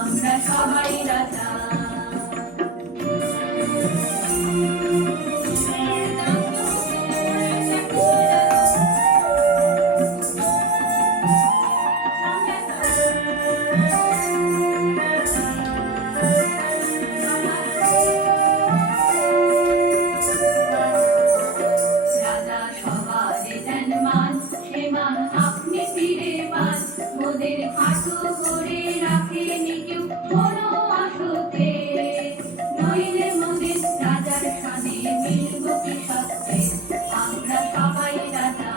আমরা সবাই রাজা। রাজা সবারে দেন মান, সে মান আপনি ফিরে পান। মোদের হাঁটু করে রাখেনি কেউ কোনো আসতে, নইলে মোদের রাজার সাথে মিলব কি সত্যে। আমরা সবাই রাজা,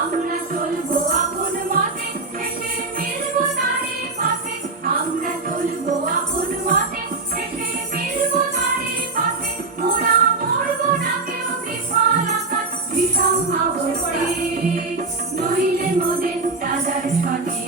আমরা চলবো আপন মতে, শেষে মিলব তারে পাশে। আমরা চলবো আপন মতে, শেষে মিলব তারে পাশে। মোরা মরব না কেউ বিফলতার বিষম আবর্তে, নইলে মোদের রাজার সাথে